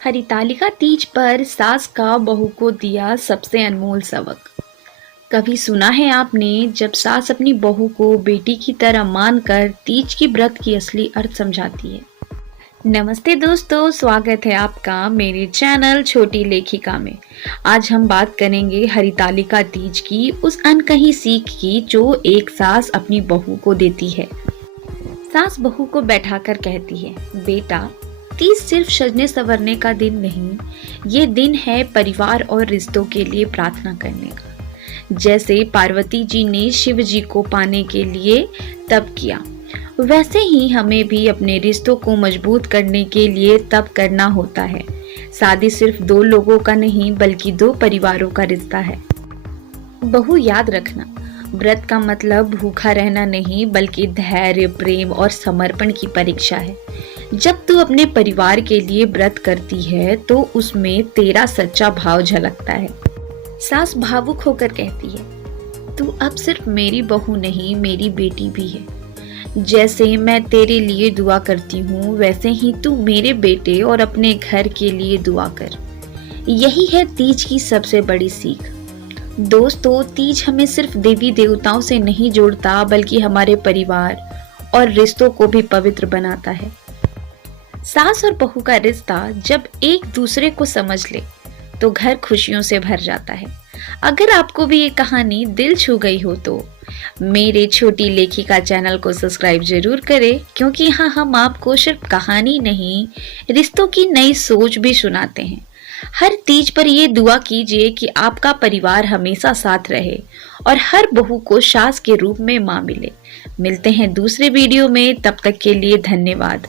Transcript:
हरितालिका तीज पर सास का बहू को दिया सबसे अनमोल सबक। कभी सुना है आपने जब सास अपनी बहू को बेटी की तरह मानकर तीज की व्रत की असली अर्थ समझाती है। नमस्ते दोस्तों, स्वागत है आपका मेरे चैनल छोटी लेखिका में। आज हम बात करेंगे हरितालिका तीज की, उस अनकही सीख की जो एक सास अपनी बहू को देती है। सास बहू को बैठाकर कहती है, बेटा, तीज सिर्फ सजने संवरने का दिन नहीं, ये दिन है परिवार और रिश्तों के लिए प्रार्थना करने का। जैसे पार्वती जी ने शिव जी को पाने के लिए तप किया, वैसे ही हमें भी अपने रिश्तों को मजबूत करने के लिए तप करना होता है। शादी सिर्फ दो लोगों का नहीं बल्कि दो परिवारों का रिश्ता है। बहू, याद रखना, व्रत का मतलब भूखा रहना नहीं बल्कि धैर्य, प्रेम और समर्पण की परीक्षा है। जब तू अपने परिवार के लिए व्रत करती है तो उसमें तेरा सच्चा भाव झलकता है। सास भावुक होकर कहती है, तू अब सिर्फ मेरी बहू नहीं, मेरी बेटी भी है। जैसे मैं तेरे लिए दुआ करती हूँ वैसे ही तू मेरे बेटे और अपने घर के लिए दुआ कर। यही है तीज की सबसे बड़ी सीख। दोस्तों, तीज हमें सिर्फ देवी देवताओं से नहीं जोड़ता बल्कि हमारे परिवार और रिश्तों को भी पवित्र बनाता है। सास और बहू का रिश्ता जब एक दूसरे को समझ ले तो घर खुशियों से भर जाता है। अगर आपको भी ये कहानी दिल छू गई हो तो मेरे छोटी लेखिका चैनल को सब्सक्राइब जरूर करें, क्योंकि यहाँ हम आपको सिर्फ कहानी नहीं, रिश्तों की नई सोच भी सुनाते हैं। हर तीज पर ये दुआ कीजिए कि आपका परिवार हमेशा साथ रहे और हर बहू को सास के रूप में मां मिले। मिलते हैं दूसरे वीडियो में, तब तक के लिए धन्यवाद।